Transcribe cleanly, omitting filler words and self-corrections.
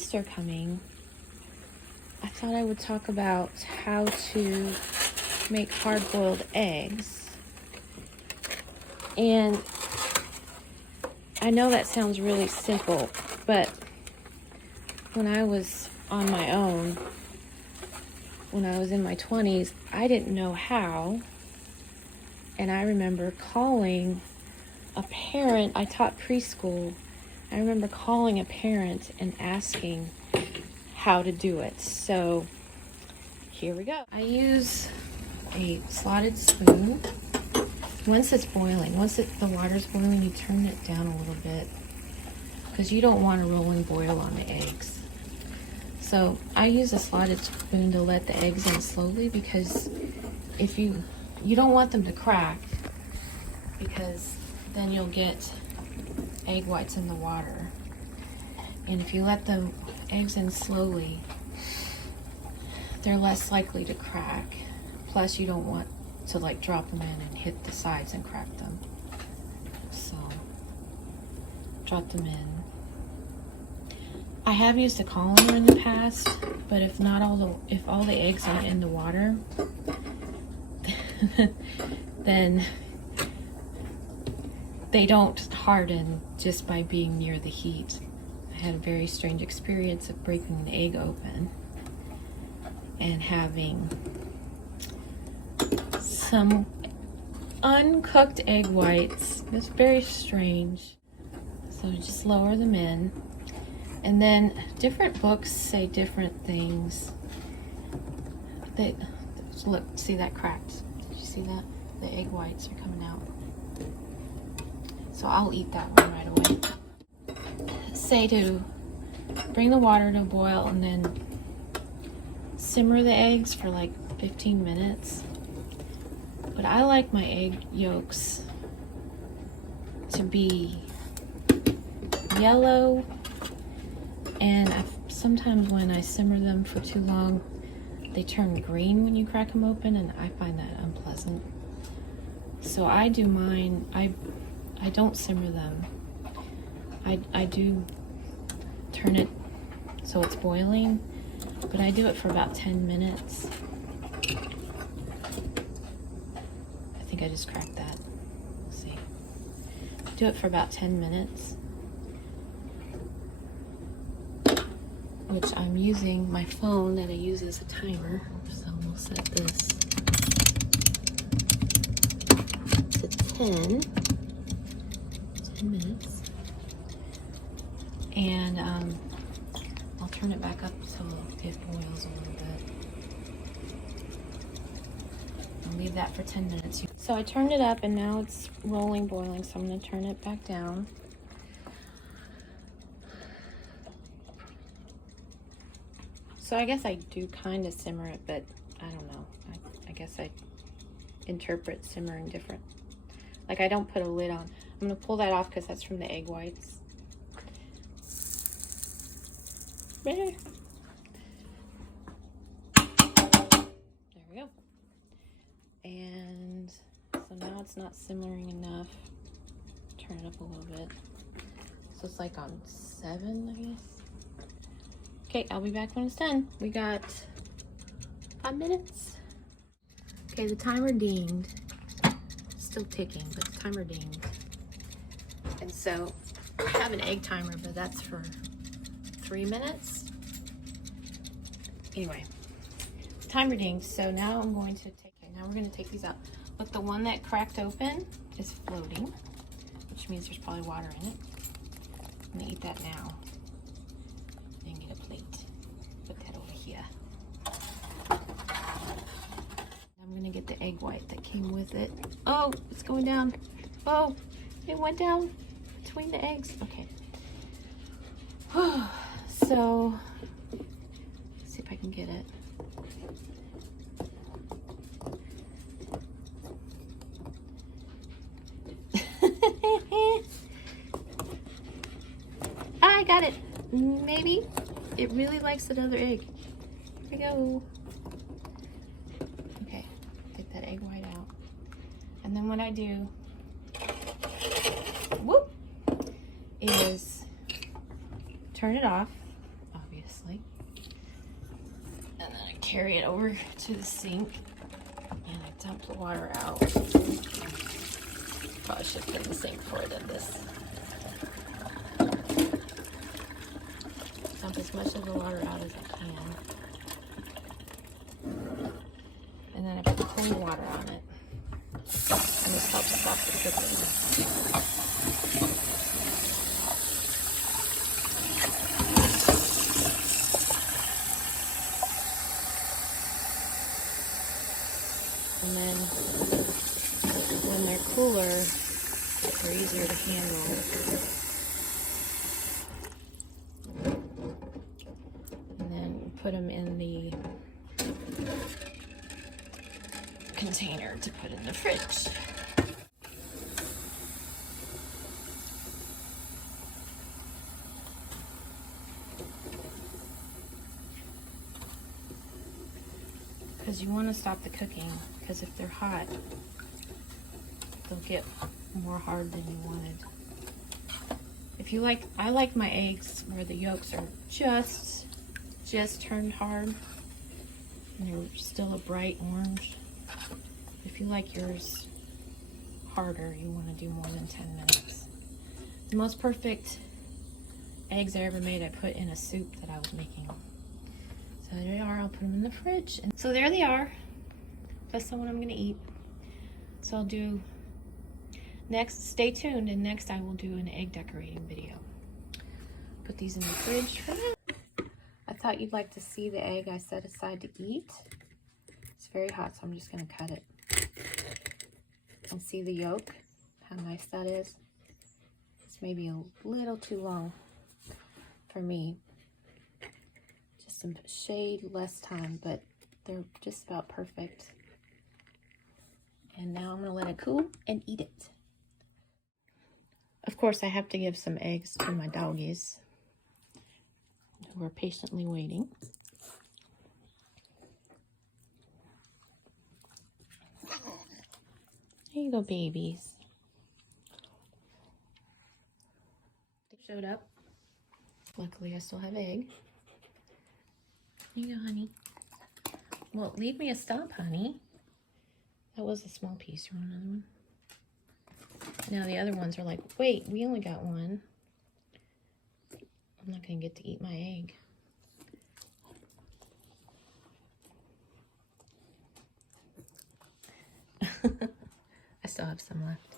Easter coming, I thought I would talk about how to make hard-boiled eggs. And I know that sounds really simple, but when I was on my own, when I was in my 20s, I didn't know how. And I remember calling a parent. I taught preschool. I remember calling a parent and asking how to do it. So here we go. I use a slotted spoon. Once it's boiling, the water's boiling, you turn it down a little bit because you don't want a rolling boil on the eggs. So I use a slotted spoon to let the eggs in slowly, because if you don't want them to crack, because then you'll get egg whites in the water. And if you let the eggs in slowly, they're less likely to crack. Plus you don't want to like drop them in and hit the sides and crack them. So drop them in. I have used a colander in the past, but if all the eggs are in the water, then they don't harden just by being near the heat. I had a very strange experience of breaking the egg open and having some uncooked egg whites. It's very strange. So just lower them in. And then different books say different things. Look, see that cracked? Did you see that? The egg whites are coming out. So I'll eat that one right away. Say to bring the water to a boil and then simmer the eggs for like 15 minutes. But I like my egg yolks to be yellow, and sometimes when I simmer them for too long, they turn green when you crack them open, and I find that unpleasant. So I do mine, I don't simmer them. I do turn it so it's boiling, but I do it for about 10 minutes. I think I just cracked that. Let's see. Do it for about 10 minutes. Which I'm using my phone that I use as a timer. So we'll set this to 10 minutes. And I'll turn it back up so it boils a little bit. I'll leave that for 10 minutes. So I turned it up and now it's rolling, boiling, so I'm going to turn it back down. So I guess I do kind of simmer it, but I don't know. I guess I interpret simmering different. Like I don't put a lid on. I'm going to pull that off because that's from the egg whites. There we go. And so now it's not simmering enough. Turn it up a little bit. So it's like on 7, I guess. Okay, I'll be back when it's done. We got 5 minutes. Okay, the timer dinged. Still ticking, but the timer dinged. And so I have an egg timer, but that's for 3 minutes. Anyway, the timer dinged, so now I'm going to take it. Now we're going to take these out. Look, the one that cracked open is floating, which means there's probably water in it. I'm going to eat that now. And get a plate. Put that over here. I'm going to get the egg white that came with it. Oh, it's going down. Oh, it went down between the eggs. Okay. So, let's see if I can get it. I got it. Maybe it really likes another egg. Here we go. Okay, get that egg white out. And then what I do, whoop, is turn it off, obviously. carry it over to the sink and I dump the water out. Probably should put it in the sink before I did this. Dump as much of the water out as I can. And then I put cold water on it. And this helps stop the cooking. And then when they're cooler, they're easier to handle. And then put them in the container to put in the fridge. Because you want to stop the cooking, because if they're hot, they'll get more hard than you wanted. If you like, I like my eggs where the yolks are just turned hard and they're still a bright orange. If you like yours harder, you want to do more than 10 minutes. The most perfect eggs I ever made, I put in a soup that I was making. So there they are, I'll put them in the fridge. And so there they are. That's the one I'm gonna eat. So I'll do next, stay tuned, and next I will do an egg decorating video. Put these in the fridge for now. I thought you'd like to see the egg I set aside to eat. It's very hot, so I'm just gonna cut it. And see the yolk, how nice that is. It's maybe a little too long for me. Just a shade less time, but they're just about perfect. And now I'm gonna let it cool and eat it. Of course, I have to give some eggs to my doggies who are patiently waiting. There you go, babies. They showed up. Luckily, I still have egg. Here you go, honey. Well, leave me a stump, honey. That was a small piece. You want another one? Now the other ones are like, wait, we only got one. I'm not going to get to eat my egg. I still have some left.